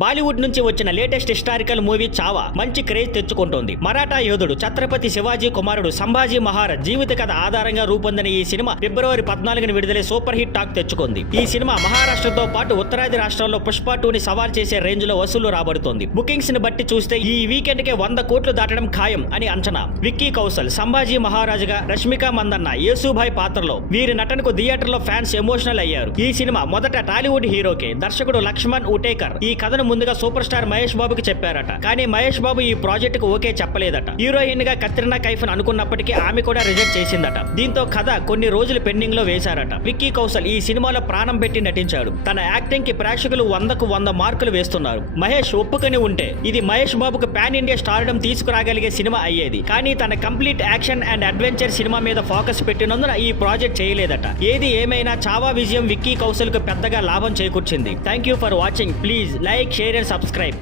బాలీవుడ్ నుంచి వచ్చిన latest historical movie Chhaava మంచి క్రేజ్ తెచ్చుకుంటోంది. మరాఠా యోధుడు ఛత్రపతి శివాజీ కుమారుడు సంభాజీ మహారాజ్ జీవిత కథ ఆధారంగా రూపొందిన ఈ సినిమా ఫిబ్రవరి 14న విడుదలై సూపర్ హిట్ టాక్ తెచ్చుకుంది. ఈ సినిమా మహారాష్ట్రతో పాటు ఉత్తరాది రాష్ట్రాల్లో పుష్ప 2ని సవాల్ చేసే రేంజ్ లో వసూలు రాబడుతోంది. బుకింగ్స్ ని బట్టి చూస్తే ఈ వీకెండ్ కే 100 కోట్లు దాటడం ఖాయం అని అంచనా. విక్కీ కౌశల్ సంభాజీ మహారాజుగా, రష్మిక మందన్న యేసుభాయ్ పాత్రలో వీరి నటనకు థియేటర్ లో ఫ్యాన్స్ ఎమోషనల్ అయ్యారు. ఈ సినిమా మొదట టాలీవుడ్ హీరోకే. దర్శకుడు లక్ష్మణ్ ఉటేకర్ ఈ కథను ముందుగా సూపర్ స్టార్ మహేష్ బాబుకి చెప్పారట. కానీ మహేష్ బాబు ఈ ప్రాజెక్ట్ కు ఓకే చెప్పలేదట. హీరోయిన్ గా కత్రినా కైఫ్ అనుకున్నప్పటికీ ఆమె కూడా రిజెక్ట్ చేసిందట. దీంతో కథ కొన్ని రోజులు పెండింగ్ లో వేశారట. విక్కీ కౌశల్ ఈ సినిమాలో ప్రాణం పెట్టి నటించాడు. తన యాక్టింగ్ కి ప్రేక్షకులు 100కు 100 మార్కులు వేస్తున్నారు. మహేష్ ఒప్పుకొని ఉంటే ఇది మహేష్ బాబుకు పాన్ ఇండియా స్టార్డమ్ తీసుకురాగలిగే సినిమా అయ్యేది. కానీ తన complete action and adventure cinema మీద ఫోకస్ పెట్టినందున ఈ ప్రాజెక్ట్ చేయలేదట. ఏది ఏమైనా చావా విజయం విక్కీ కౌశల్ కు పెద్దగా లాభం చేకూర్చింది. Thank you for watching. Please like, share and subscribe.